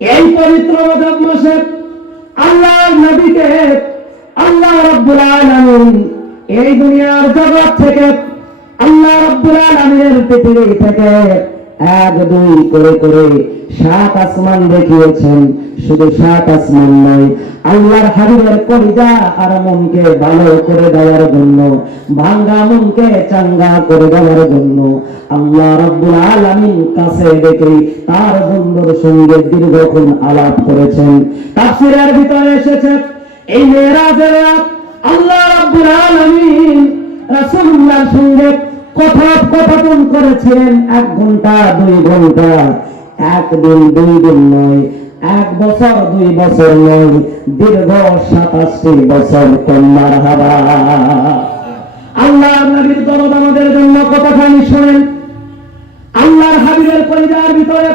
এই পবিত্র রজব মাসে আল্লাহর নবীকে আল্লাহ রাব্বুল আলামিন এই দুনিয়ার জগৎ থেকে, আল্লাহ রাব্বুল আলামিনের পৃথিবী থেকে এক দুই করে করে 7 আসমান দেখিয়েছেন। শুধু 7 আসমান নয়, আল্লাহর হাবিবের কলিজা আর মনকে ভালো করে দেওয়ার জন্য, ভাঙ্গা মনকে চাঙ্গা করে দেওয়ার জন্য আল্লাহ রাব্বুল আলামিন কাছে ডেকে তার বন্ধুর সঙ্গে দীর্ঘক্ষণ আলাপ করেছেন। তাফসীরের ভিতরে এসেছে এই মেরাজের রাত আল্লাহ রাব্বুল আলামিন রাসূলুল্লাহর সঙ্গে কথোপকথন করেছিলেন 1 ঘন্টা 2 ঘন্টা, 1 দিন 2 দিন নয়, 1 বছর 2 বছর নয়, দীর্ঘ 27টি বছর। মারহাবা। আল্লাহর নবীর দরদ আমাদের জন্য কতখানি শোনেন। আল্লাহর হাবিবের কলিজার ভিতরে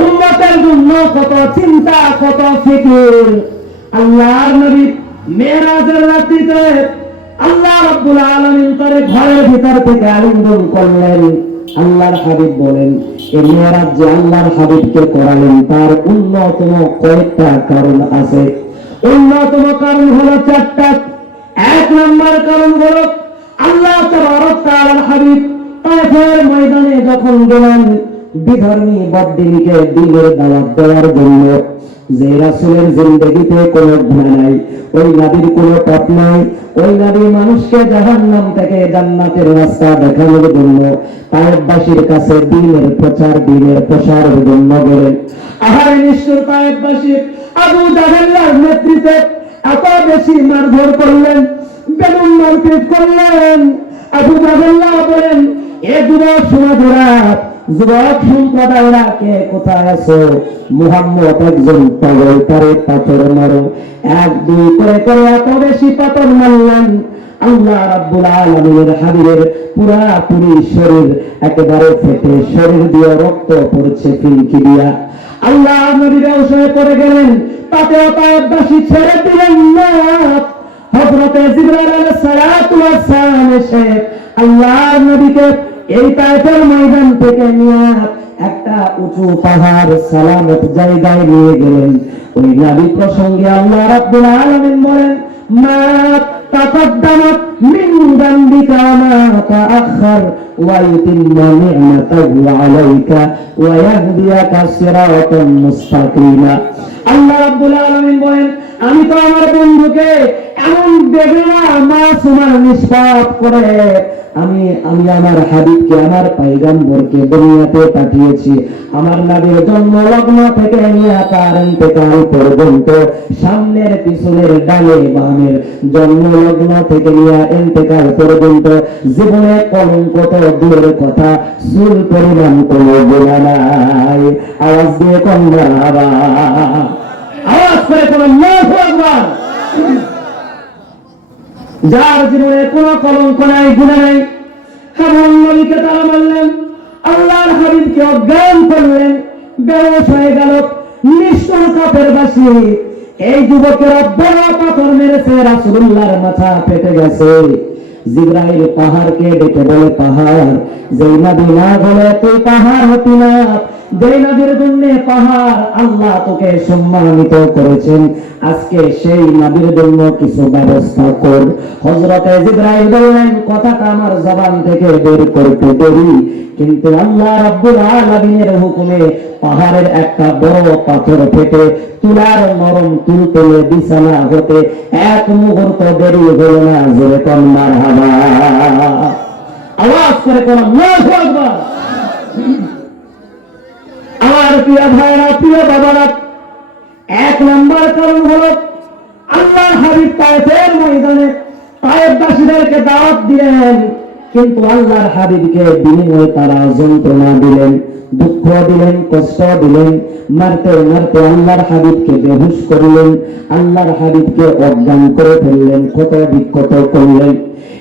উম্মতের জন্য কত চিন্তা, কত ফিকির। আল্লাহর নবী মেরাজের রাত্রিতে আল্লাহ রাব্বুল আলামিন তার ঘরের ভিতর থেকে আলিঙ্গন করলেন। আল্লাহর হাবিব বলেন, এই মেরাজ যে আল্লাহর হাবিবকে করালেন তার অন্যতম কয়েকটা কারণ আছে। অন্যতম কারণ হলো 4টা। 1 নম্বর কারণ হলো আল্লাহ তাবারক তাআলার হাবিব তায়েফের ময়দানে যখন গেলেন বিধর্মী বদ্দিনীকে দ্বীনের দাওয়াত দেওয়ার জন্য, যে রাসূলের জিন্দেগিতে কোনো গুনাহ নাই, ওই নবীর কোনো পাপ নাই, ওই নবী মানুষকে জাহান্নাম থেকে জান্নাতের রাস্তা দেখানোর জন্য তায়েফবাসীর কাছে দ্বীনের প্রচার, দ্বীনের প্রসারের জন্য গেলেন। আহারে নিষ্ঠুর তায়েফবাসী আবু জাহেলের নেতৃত্বে এত বেশি মারধর করলেন, বেদম মারপিট করলেন। আবু জাহেল বলেন, এ যুবক সমাজেরা, যুবক সম্প্রদায়রা কে কোথায় আছো? মুহাম্মদ একজন পাগল, তারে পাথর মারো। 1 2 করে করে এত বেশি পাথর মারলেন, আল্লাহ রাব্বুল আলামিনের হাবিবের পুরাপুরি শরীর একেবারে ফেটে শরীর দিয়ে রক্ত পড়ছে ফিনকি দিয়া। আল্লাহ নবী বেহুশ পড়ে গেলেন, তাতেও তায়েফবাসী ছেড়ে দিলেন না। হযরত জিবরাইল আলাইহিস সালাতু ওয়াস সালাম এসে আল্লাহর নবীকে এই তায়েফের ময়দান থেকে নিয়ে একটা উঁচু পাহাড় সালামত জায়গায় নিয়ে গেলেন। ওই নবী প্রসঙ্গে আল্লাহ রাব্বুল আলামিন বলেন, মা তাকদ্দামাত মিন যামবিকা মা তাআখার ওয়া ইউতিম্মা নি'মাতাহু আলাইকা ওয়া ইয়াহদিয়াকা সিরাতাম মুস্তাকিমা। আল্লাহ রাব্বুল আলামিন বলেন, আমি তো আমার বন্ধুকে এমন বেগুনা মাসুমা নিষ্পাপ করে আমি আমার হাবিবকে, আমার পয়গম্বরকে দুনিয়াতে পাঠিয়েছি। আমার নবীর জন্ম লগ্ন থেকে নিয়ে তার ইন্তেকাল পর্যন্ত, সামনের পিছনের ডানে বামের জন্ম লগ্ন থেকে নিয়ে ইন্তেকাল পর্যন্ত জীবনে কলঙ্ক তো দূরের কথা, চুল পরিমাণ কোনো গুনাহ নাই। আওয়াজ দিয়ে কোন মারহাবা, আওয়াজ করে কোন আল্লাহু আকবার। যার জীবনে কোনো কলঙ্ক নাই, গুনাহ নাই, এমন নবীকে তারা মানলেন, আল্লাহর হাবিবকে অজ্ঞান করলেন, বেহুশ হয়ে গেল। নিষ্ঠুর কাফেরবাসী এই যুবকের বড় পাথর মেরেছে, রাসূলুল্লাহর মাথা ফেটে গেছে। জিবরাইল পাহাড়কে ডেকে বলে, পাহাড়, যেই নবী না বলে তুই পাহাড় হতি না, যেই নবীর জন্য পাহাড় আল্লাহ তোকে সম্মানিত করেছেন, আজকে সেই নবীর জন্য কিছু ব্যবস্থা কর। হযরত জিবরাইল বললেন, কথাটা আমার জবান থেকে বের করতে দেরি, কিন্তু আল্লাহ রাব্বুল আলামিনের হুকুমে পাহাড়ের একটা বড় পাথর ফেটে তুলার নরম তুলতুলে বিছানা হতে 1 মুহূর্ত দেরি হলো না। জোরে কোন মারহাবা, আওয়াজ করে কোন আল্লাহু আকবার। আমার প্রিয় ভাইরা, প্রিয় বাবারা, 1 নম্বর কারণ হলো আল্লাহর হাবিব তায়েফের ময়দানে তায়েফবাসীদেরকে দাওয়াত দিলেন, কিন্তু আল্লাহর হাবিবকে বিনিময়ে তারা যন্ত্রণা দিলেন, দুঃখ দিলেন, কষ্ট দিলেন। মারতে মারতে আল্লাহর হাবিবকে বেহুশ করলেন, আল্লাহর হাবিবকে অজ্ঞান করে ফেললেন, ক্ষত বিক্ষত করলেন।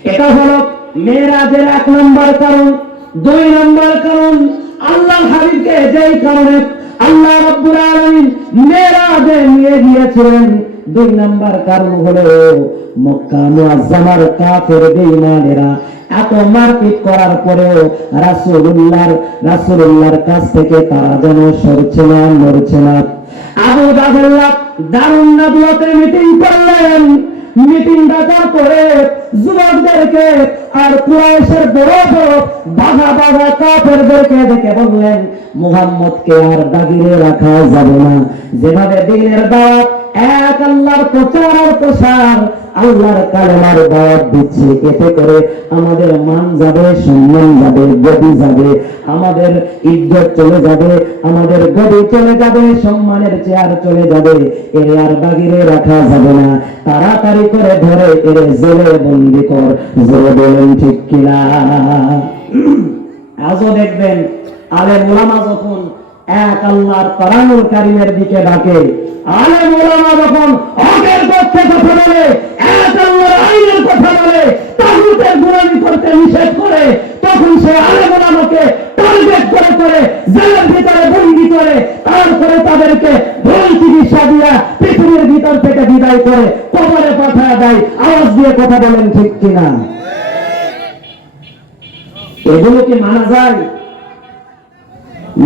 এটা হলো মেরাজের 1 নম্বর কারণ। 2 নম্বর কারণ, আল্লাহর হাবিবকে যেই কারণে আল্লাহ রাব্বুল আলামিন মেরাজে নিয়ে গিয়েছিলেন, 2 নম্বর কারণ হলো মক্কা মুআজ্জামার কাফের বেঈমানেরা এত মারপিট করার পরেও রাসূলুল্লাহর কাছ থেকে তারা যেন সরছে না, নড়ছে না। আবু জাহেল্লাহ দারুন নাদওয়াতে মিটিং করলেন। মিটিং ডাকার পরে যুবকদেরকে আর কুরাইশের বড় বড় বাঘা বাঘা কাফেরদেরকে ডেকে বললেন, মুহাম্মদকে আর দাগিরে রাখা যাবে না। যেভাবে দ্বীনের দাওয়াত, এক আল্লাহর প্রচার আর প্রসার, আল্লাহর কালেমার দাওয়াত দিচ্ছে, এতে করে আমাদের মান যাবে, সম্মান যাবে, গদি যাবে, আমাদের ইজ্জত চলে যাবে, আমাদের গদি চলে যাবে, সম্মানের চেয়ার চলে যাবে। এর আর দাগিরে রাখা যাবে না। তাড়াতাড়ি করে ধরে এর জেলে বন্দি কর। জোরে বলেন ঠিক কিনা? আজও দেখবেন আলেম ওলামা যখন এক আল্লাহর কোরআনুল কারীমের দিকে ডাকে, আলেম ওলামা যখন হকের পক্ষে কথা বলে, এক আল্লাহর আইনের কথা বলে, তাগুতের গোলামি করতে নিষেধ করে, তখন সে আলেম ওলামাকে টার্গেট করে করে জেলের ভিতরে বন্দী করে, তারপরে তাদেরকে ভুল চিকিৎসা দিয়া পৃথিবীর ভিতর থেকে বিদায় করে কবরে পাঠায় দেয়। আওয়াজ দিয়ে কথা বলেন ঠিক কিনা? এগুলো কি মানা যায়?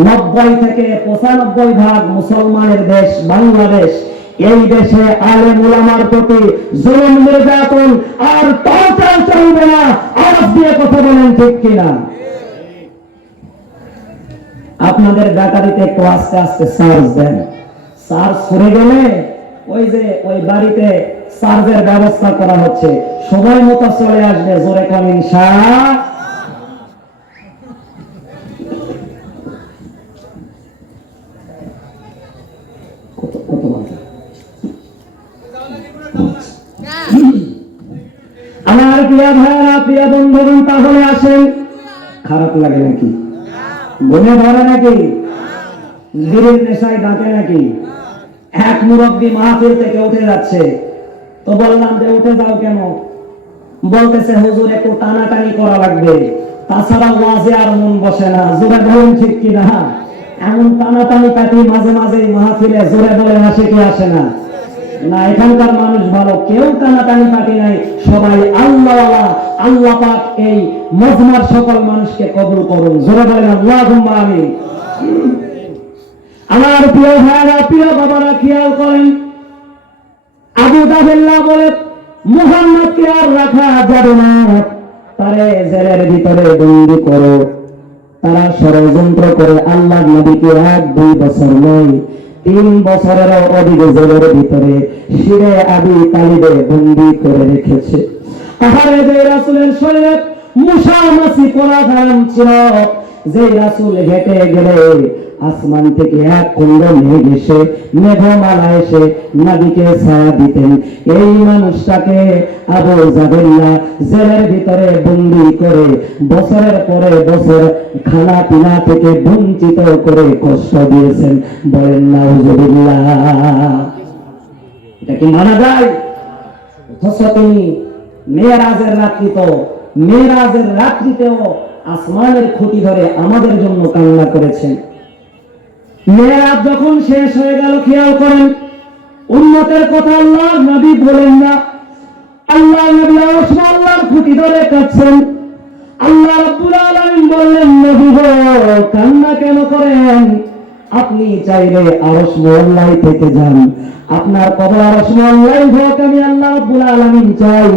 90 থেকে 95% মুসলমানের দেশ বাংলাদেশ। এই দেশে আলেম ওলামার প্রতি জুলুম, নির্যাতন আর টর্চার চলবে না। আওয়াজ দিয়ে কথা বলেন ঠিক কিনা? আপনাদের ব্যাটারিতে একটু আস্তে আস্তে চার্জ দেন। চার্জ সরে গেলে ওই বাড়িতে চার্জের ব্যবস্থা করা হচ্ছে, সময় মতো চলে আসবে। জোরে কোন ইনশাআল্লাহ। আমার প্রিয় ভাইরা, প্রিয় বন্ধুগণ, তাহলে আসেন। খারাপ লাগে নাকি? মনে ধরে নাকি? বীরের নেশায় ডাকে নাকি? এক মুরব্বী মাহফিল থেকে উঠে যাচ্ছে, তো বললাম যে উঠে যাও কেন? বলতেছে, হুজুর একটু টানাটানি করা লাগবে, তাছাড়া ওয়াজে আর মন বসে না। জোরে বলেন ঠিক কিনা? এমন টানাটানি পাতি মাঝে মাঝে মাহফিলে, জোরে বলেন আসে কি আসে না? না, এখানকার মানুষ ভালো, কেউ টানাটানি পাটি নাই, সবাই আল্লাহওয়ালা। আল্লাহ পাক এই মজমার সকল মানুষকে কবুল করুন। জোরে বলেন আল্লাহুম্মা আমিন। আমার প্রিয় ভাইরা, প্রিয় বাবারা, খেয়াল করেন, আবু জাহেল্লাহ বলে মুহাম্মদকে আর রাখা যাবে না, তারে জেলের ভিতরে বন্দী করো। তারা ষড়যন্ত্র করে আল্লাহ নবীকে 1-2 বছর নয়, 3 বছরেরও অধিক জেলের ভিতরে শিরে আবি তালিবে বন্দী করে রেখেছে। আহারে, যে রাসূলের শরীরে মুসা মাছি পোড়া ধারণ ছিল, যে রাসূল হেঁটে গেলে আসমান থেকে এক খণ্ড মেঘ এসে, মেঘমালা এসে নবীকে ছায়া দিতেন, এই মানুষটাকে আবু জাহেল্লাহ জেলের ভিতরে বন্দী করে বছরের পরে বছর খানা পিনা থেকে বঞ্চিত করে কষ্ট দিয়েছেন। বলেন নাউজুবিল্লাহ। এটা কি মানা যায়? অথচ তিনি মেরাজের রাত্রিতেও আসমানের খুঁটি ধরে আমাদের জন্য কান্না করেছেন। মেরাজ যখন শেষ হয়ে গেল, খেয়াল করেন, উম্মতের কথা আল্লাহর নবী বলেন না, আল্লাহর নবী আল্লাহর খুঁটি ধরে কাঁদছেন। আল্লাহ রাব্বুল আলামিন বললেন, নবী গো, কান্না কেন করেন? আপনি চাইলে আরশ মহল্লায় থেকে যান, আপনার কবর আরশ মহল্লায় হোক, আমি আল্লাহ রাব্বুল আলামিন চাই।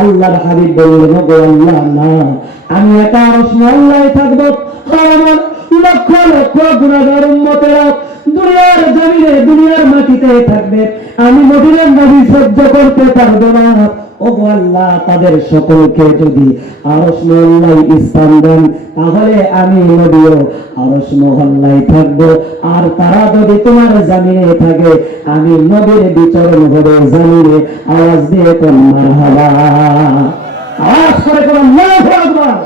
আল্লাহর হাবিব বললেন, গো আল্লাহ, না, আমি একা আরশ মহল্লায় থাকবো, আমার লক্ষ লক্ষ গুনাহগার উম্মতেরা দুনিয়ার জমিনে, দুনিয়ার মাটিতে থাকবে, আমি মদিনার নবী সহ্য করতে পারবো না। ওগো আল্লাহ, তাদের সকলকে যদি আরশ মহল্লায় স্থান দেন, তাহলে আমি নবীও আরশ মহল্লায় থাকবো। আর তারা যদি তোমার জামিনে থাকে, আমি নবীর বিচরণ হবে জামিনে। আওয়াজ দিয়ে কোন মারহাবা, আওয়াজ করে কোন আল্লাহু আকবার।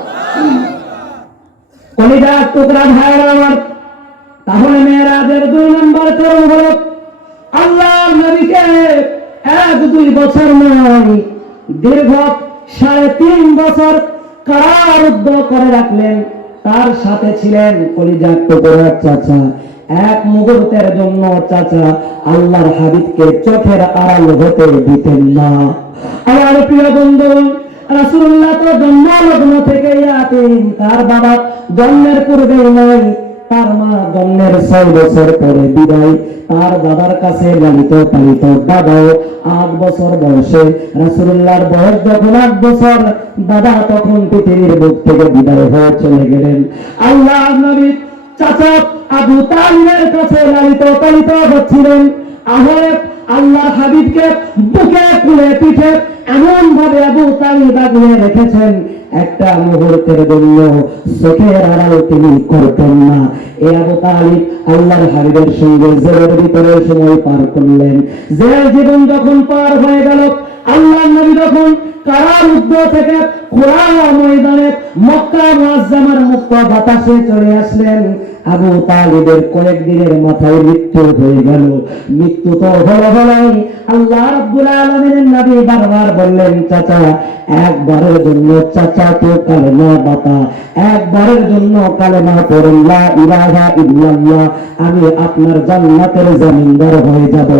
কলিজার টুকরা ভাইরা আমার, তাহলে মেরাজের 2 নম্বর কারণ হলো আল্লাহর নবীকে 1-2 বছর নয়, দীর্ঘ 3.5 বছর কারারুদ্ধ করে রাখলেন। তার সাথে ছিলেন কলিজার টুকরা চাচা। এক মুহূর্তের জন্য চাচা আল্লাহর হাবিবকে চোখের আড়াল হতে দিতেন না। আমার প্রিয় বন্ধু, রাসূলুল্লাহ তো জন্মলগ্ন থেকে ইয়াতীম, তার বাবা জন্মের পূর্বেই নাই, তার মা জন্মের 6 বছর পরে বিদায়, তার দাদার কাছে লালিত পালিত দাদাও 8 বছর বয়সে, রাসূলুল্লাহর বয়স যখন 8 বছর, দাদা তখন পৃথিবীর বুক থেকে বিদায় হয়ে চলে গেলেন। আল্লাহর নবী চাচা আবু তালিবের কাছে লালিত পালিত হচ্ছিলেন। আল্লাহ হাবিবকে বুকে কুলে পিঠে এমন ভাবে আবু তালিব আগলে রেখেছেন, একটা মুহূর্তের জন্য চোখের আড়াল তিনি করতেন না। এই আবু তালিব আল্লাহর হাবিবের সঙ্গে জেলের ভিতরে সময় পার করলেন। জেল জীবন যখন পার হয়ে গেল, আল্লাহর নবী যখন কারারুদ্ধ থেকে খোলা ময়দানে মক্কা মুআজ্জামার মুক্ত বাতাসে চলে আসলেন, আবু তালিবের কয়েকদিনের মাথায় মৃত্যু হয়ে গেল। মৃত্যু তো হলোই। আল্লাহ রাব্বুল আলামিনের নবী বারবার বললেন, চাচা একবারের জন্য চাচা তো কালেমা বাতা, একবারের জন্য কালেমা পড়েন লা ইলাহা ইল্লাল্লাহ, আমি আপনার জান্নাতের জমিনদার হয়ে যাব।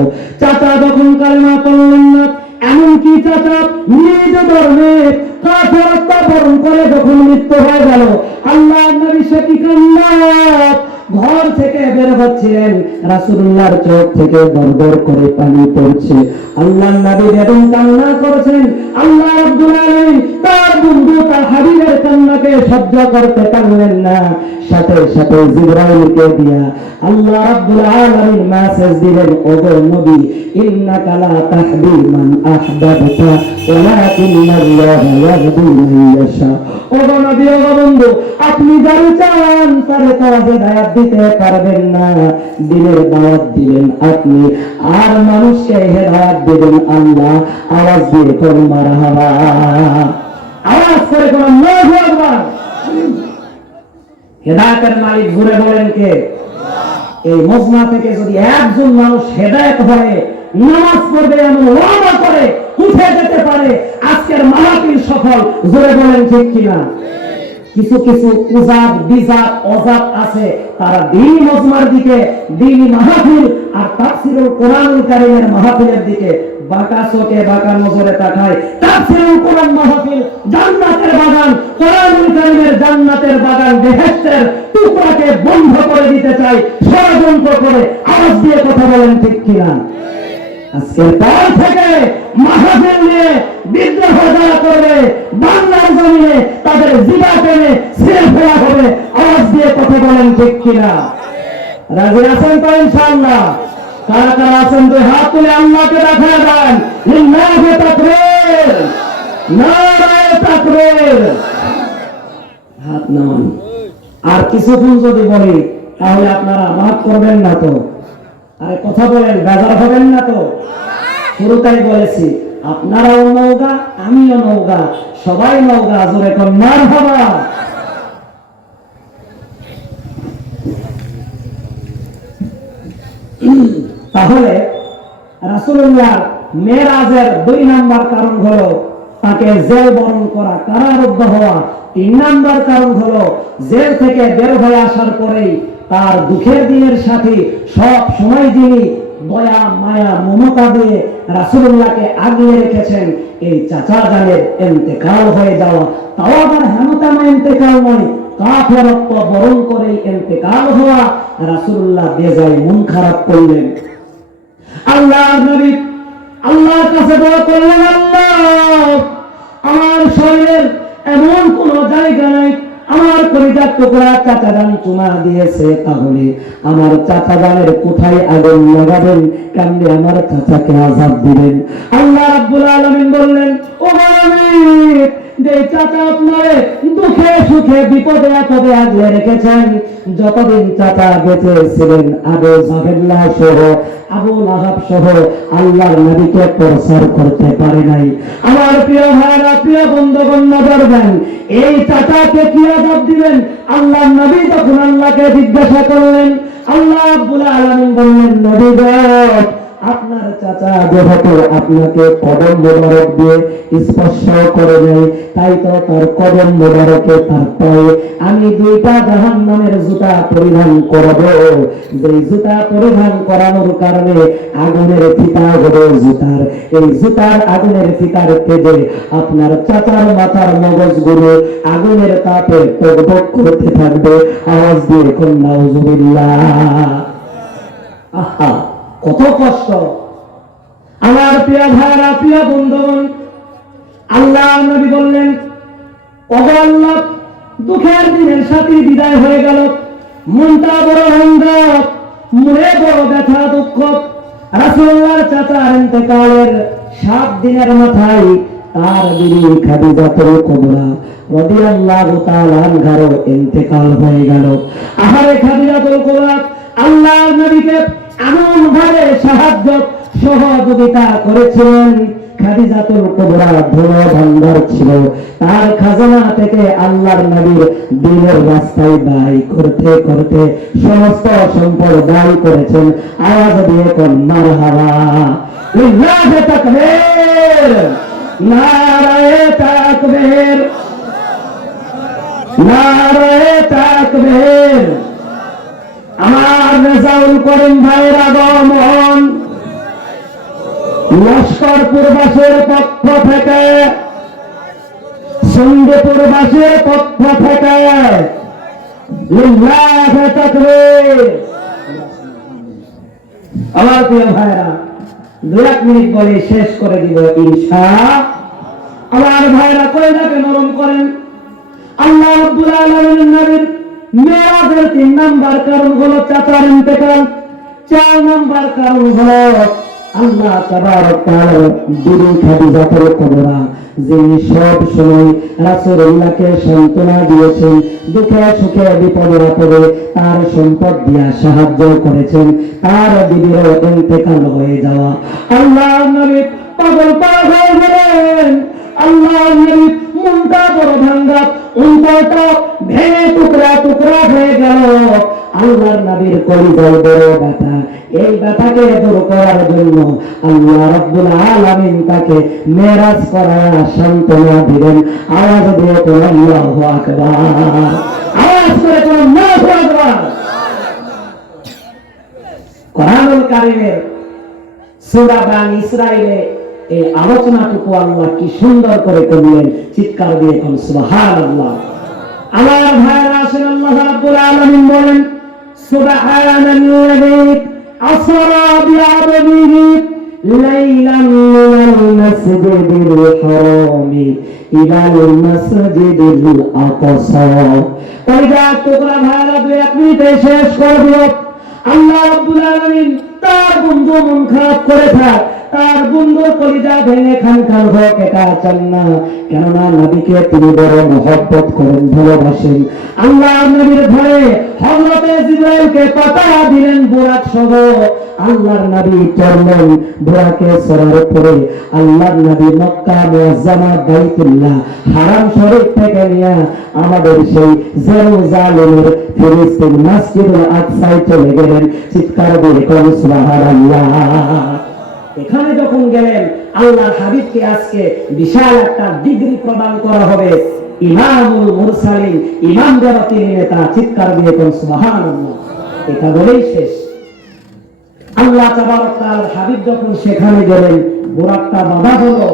চাচা যখন কালেমা পড়লেন না, এমনকি চাচা নিজ ধর্মে কাফেরত্ব বরণ করে যখন মৃত্যু হয়ে গেল, আল্লাহ নবী সে কান্না ঘর থেকে বের হচ্ছিলেন, রাসূলুল্লাহর চোখ থেকে দরদর করে পানি পড়ছে। আল্লাহ নবী এবং কান্না করেছেন। আল্লাহ রাব্বুল আলামিন তার বন্ধু তার হাবিবের কান্নাকে সহ্য করতে পারলেন না, সাথে সাথে জিবরাইলকে দিয়া আল্লাহ রাব্বুল আলামিন মেসেজ দিলেন, ওগো নবী, ইন্নাকা লা তাহদি মান আহবাবতা ওয়ালাকিন্নাল্লাহা ইয়াহদি মান ইয়াশা। ওগো নবী, ওগো বন্ধু, আপনি যাকে চান তারে তো হেদায়েত দিতে পারবেন না, দিনের দাওয়াত দিবেন আপনি, আর মানুষকে হেদায়েত দিবেন আল্লাহ। আওয়াজ দিয়ে কোন মারহাবা, আওয়াজ করে কোন আল্লাহু আকবার। হেদায়েতের মালিক জোরে বলেন কে? এই মজমা থেকে যদি একজন মানুষ হেদায়েত হয়ে নামাজ পড়বে এমন ওয়াদা করে উঠে যেতে পারে, আজকের মাহফিল সফল। জোরে বলেন ঠিক কিনা? কিছু কিছু উজাত বিজাত অজাত আছে, তারা দ্বীনি মজমার দিকে, দ্বীনি মাহফিল আর তাফসীরুল কোরআনুল কারীমের মাহফিলের দিকে বাঁকা চোখে বাঁকা নজরে তাকায়। তাফসীরুল কোরআন মাহফিল জান্নাতের বাগান, কোরআনুল কারীমের জান্নাতের বাগান, বেহেশতের টুকরাকে বন্ধ করে দিতে চাই ষড়যন্ত্র করে। আওয়াজ দিয়ে কথা বলেন ঠিক কিনা? আজকের পর থেকে মাহফিল নিয়ে বিদ্রোহ যারা করবে, বাংলার জমিনে তাদের জিবা টেনে ছিঁড়ে ফেলা হবে। আওয়াজ দিয়ে কথা বলেন ঠিক কিনা? রাজি আছেন তো ইনশাআল্লাহ? কারা কারা আছেন দুই হাত তুলে আল্লাহকে দেখা দেন। লিল্লাহি তাকবীর, নারায়ে তাকবীর। হাত নামান। আর কিছুক্ষণ যদি বলি তাহলে আপনারা মাফ করবেন না তো? আরে কথা বলেন, বেজার হবেন না তো? শুরুতেই বলেছি আপনারাও নওগাঁ, আমিও নওগাঁ, সবাই নওগাঁ। জোরে কোন মারহাবা। তাহলে রাসূলুল্লাহ মেরাজের 2 নাম্বার কারণ হলো তাকে জেল বরণ করা, কারারুদ্ধ হওয়া। 3 নাম্বার কারণ হলো জেল থেকে বের হয়ে আসার পরেই তার দুঃখের দিনের সাথে সব সময় যিনি দয়া মায়া মমতা দিয়ে রাসূলুল্লাহকে আগলে রেখেছেন, এই চাচা জানের ইন্তেকাল হয়ে যাওয়া, তাও আবার হেমতামা ইন্তেকাল নয়, কাফেরত্ব বরণ করে ইন্তেকাল হওয়া। রাসূলুল্লাহ বেজায় মন খারাপ করলেন। আল্লাহর নবী আল্লাহর কাছে দোয়া করলেন, আল্লাহ আমার শরীরের এমন কোন জায়গা নাই, আমার কলিজার টুকরা চাচা জান চুমা দিয়েছে, তাহলে আমার চাচা জানের কোথায় আগুন লাগাবেন, কেমনে আমার চাচাকে আযাব দিবেন। আল্লাহ রাব্বুল আলামিন বললেন, ও মালিক, যে চাচা আপনারে দুঃখে সুখে বিপদে আপদে আগলে রেখেছেন, যতদিন চাচা বেঁচে ছিলেন আবু জাহেল্লাহ সহ আবু লাহাব সহ আল্লাহর নবীকে প্রচার করতে পারে নাই। আমার প্রিয় ভাইরা, প্রিয় বন্ধুগণ, নজর দেন, এই চাচাকে কি আযাব দিবেন? আল্লাহর নবী তখন আল্লাহকে জিজ্ঞাসা করলেন। আল্লাহ রাব্বুল আলামিন বললেন, নবী গো, আপনার চাচা চাচা যেহেতু আপনাকে কদম মোবারক দিয়ে স্পর্শ করে নেয়, তাই তো তার কদম মোবারকে তার পায়ে আমি দুইটা জাহান্নামের জুতা পরিধান করব, যে জুতা পরিধান করানোর কারণে আগুনের ফিতা হবে জুতার, এই জুতার আগুনের ফিতার তেজে আপনার চাচার মাথার মগজগুলো আগুনের তাপে টকবক করতে থাকবে। আওয়াজ দিয়ে কোন নাউজুবিল্লাহ। আহা, কত কষ্ট আমার প্রিয় ভাইরা, প্রিয় বন্ধুগণ। আল্লাহ নবী বললেন, ওগো আল্লাহ, দুঃখের দিনের সাথে বিদায় হয়ে গেল, মনটা বড় ভাঙ্গ, মনে বড় ব্যথা দুঃখ। রাসূলুল্লাহর চাচার ইন্তেকালের 7 দিনের মাথায় তার বিবি খাদিজাতুল কুবরা রাদিয়াল্লাহু তাআলা আনহার ইন্তেকাল হয়ে গেল। আহারে খাদিজাতুল কুবরা আল্লাহর নবীকে এমন ভাবে সাহায্য সহযোগিতা করেছিলেন। খাদিজাতুল কুবরা ধন ভান্ডার ছিল, তার খাজানা থেকে আল্লাহর নবীর দ্বীনের রাস্তায় ব্যয় করতে করতে সমস্ত সম্পদ ব্যয় করেছেন। আওয়াজ দিয়ে কোন মারহাবা, লিল্লাহি তাকবীর, নারায়ে তাকবীর, নারায়ে তাকবীর। আমার রেজাউল করিম ভাইয়ের আগমন লস্করপুরবাসীর পক্ষ থেকে, সঙ্গীপুরবাসীর পক্ষ থেকে লিল্লাহি তাকবীর। আমার প্রিয় ভাইরা, 2-1 মিনিট বলে শেষ করে দিব ইনশাআল্লাহ। আমার ভাইরা কয়টাকে নরম করেন। আল্লাহ রাব্বুল আলামিন নবীর মেরাজের 3 নাম্বার কারণ হলো চাচার ইন্তেকাল, 4 নাম্বার কারণ হলো আল্লাহ তাবারক তাআলা বিবি খাদিজাতুল কুবরা, যিনি সব সময় রাসূলুল্লাহকে সান্ত্বনা দিয়েছেন, দুঃখে সুখে বিপদে আপদে তার সম্পদ দিয়া সাহায্য করেছেন, তার বিবির ইন্তেকাল হয়ে যাওয়া আল্লাহ নবী পাগল হয়ে গেলেন। আল্লাহ নবী মনটা বড় ভাঙ্গা, অন্তরটা ভেঙে টুকরা টুকরা হয়ে গেল। আল্লাহর নবীর কলিজায় বড় ব্যথা, এই ব্যথাকে দূর করার জন্য আল্লাহ রাব্বুল আলামিন তাকে মেরাজ করায়া সান্ত্বনা দিলেন। আওয়াজ দিয়ে কোন আল্লাহু আকবার, আওয়াজ করে কোন আল্লাহু আকবার। কোরআনুল কারীমের সূরা বানী ইসরাঈলে এই আলোচনাটুকু আল্লাহ কি সুন্দর করে করলেন, চিৎকার দিয়ে কোন সুবহানাল্লাহ। আমার ভাইরা আসেন, আল্লাহ রাব্বুল আলামিন বলেন, সুবহানাল্লাযী আসরা বিআবদিহি লাইলান মিনাল মাসজিদিল হারামি ইলাল মাসজিদিল আকসা। কয়টা টুকরা ভাইরা 2-1 মিনিটে শেষ করে দিল। আল্লাহ রাব্বুল আলামিন তার বন্ধু মন খারাপ করে থাক, তার বন্ধুর কলিজা ভেঙে খানখান হোক, এটা চান না। কেননা নবীকে তিনি বড় মহব্বত করেন, ভালোবাসেন। আল্লাহ নবীর ঘরে হযরতে জিবরাইলকে পাঠিয়ে দিলেন বুরাক সহ। আল্লাহর নবী চললেন, বুরাকে সরার পরে আল্লাহর নবী মক্কা মুআজ্জামা বাইতুল্লাহ হারাম শরীফ থেকে নিয়ে আমাদের সেই জেরুজালেমের ফিলিস্তিন মসজিদুল আকসায় চলে গেলেন। চিৎকার দিয়ে কোন সুবহানাল্লাহ। এখানে যখন গেলেন, আল্লাহর হাবিবকে আজকে বিশাল একটা ডিগ্রি প্রদান করা হবে, ইমামুল মুরসালিন, ইমামদের তিনি নেতা। চিৎকার দিয়ে কোন সুবহানাল্লাহ। এটা বলেই শেষ। আল্লাহ তাবারক তাআলার হাবিব যখন সেখানে গেলেন, বুরাকটা বাঁধা হলো,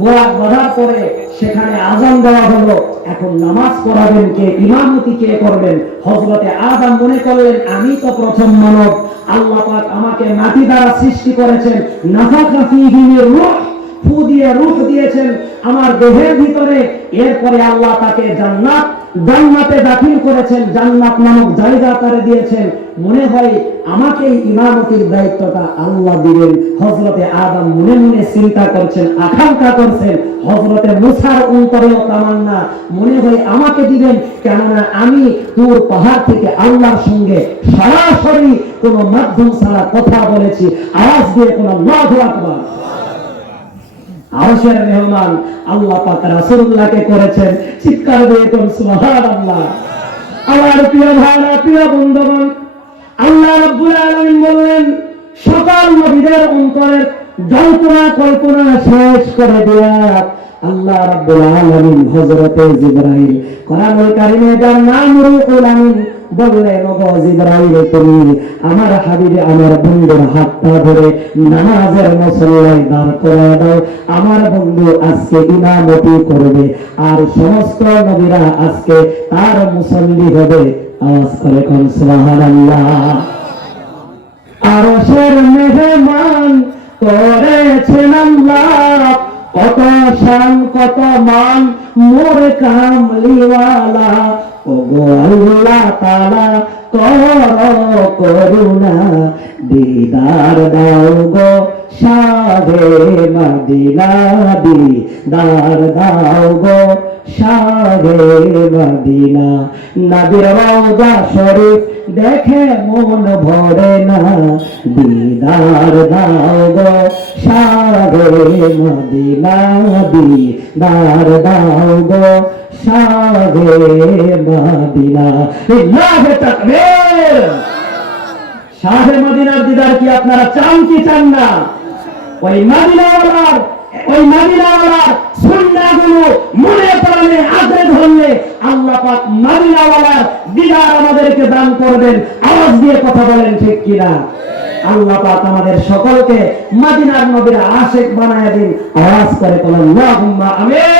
বুরাক বাঁধার পরে সেখানে আযান দেওয়া হলো। এখন নামাজ পড়াবেন কে, ইমামতি কে করবেন? হযরতে আদম মনে করলেন, আমি তো প্রথম মানব, আল্লাহ পাক আমাকে মাটি দ্বারা সৃষ্টি করেছেন, নাফাখা ফীহি মির রূহ, ফু দিয়ে রূহ দিয়েছেন আমার দেহের ভিতরে। এরপরে আল্লাহ তাকে জান্নাতে দাখিল করেছেন, জান্নাত নামক জায়গা তারে দিয়েছেন। মনে হয় আমাকে ইমামতির দায়িত্বটা আল্লাহ দিবেন। হযরতে আদম মনে মনে চিন্তা করছেন, আকাঙ্ক্ষা করছেন। হযরতে মুসার অন্তরেও তামান্না, মনে হয় আমাকে দিবেন, কেননা আমি তুর পাহাড় থেকে আল্লাহর সঙ্গে সরাসরি কোন মাধ্যম ছাড়া কথা বলেছি। আওয়াজ দিয়ে কোন আল্লাহু আকবার। আরশের মেহমান আল্লাহ পাক রাসূলুল্লাহকে করেছেন। চিৎকার দিয়ে কোন সুবহানাল্লাহ। আমার প্রিয় ভাইরা, প্রিয় বন্ধুগণ, আল্লাহ রাব্বুল আলামিন বললেন, সকল নবীদের অন্তরের জল্পনা কল্পনা শেষ করে দেয়া আল্লাহ রাব্বুল আলামিন হযরতে জিবরাইল কোরআনুল কারীমে যার নাম রূহুল আমিন বললেন, ওগো জিবরাইল, তুমি আমার হাবিবে আমার বন্ধুর হাতটা ধরে নামাজের মুসল্লায় দাঁড় করায় দাও। আমার বন্ধু আজকে ইমামতি করবে আর সমস্ত নবীরা আজকে তার মুসল্লি হবে। আওয়াজ করে কোন সুবহানাল্লাহ। আরশের মেহমান করেছেন আল্লাহ, কত শান কত মান মোর কামলিওয়ালা। ওগো আল্লাহ তাআলা করো করুণা, দিদার দাও গো শাহে মদিনা, দিদার দাও গো শাহে মদিনা। নবীর রওজা শরীফ দেখে মন ভরে না, দিদার দাও গো শাহে মদিনা, দিদার দাও গো শাহে মদিনা। লিল্লাহি তাকবীর। শাহে মদিনার দিদার কি আপনারা চান কি চান না? ওই মদিনাওয়ালার সুন্নাহগুলো মনে প্রাণে আঁকড়ে ধরলে আল্লাহ পাক মদিনাওয়ালার দিদার আমাদেরকে দান করবেন। আওয়াজ দিয়ে কথা বলেন ঠিক কিনা? আল্লাহ পাক আমাদের সকলকে মদিনার নবীর আশিক বানায় দিন। আওয়াজ করে বলেন আল্লাহুম্মা আমিন।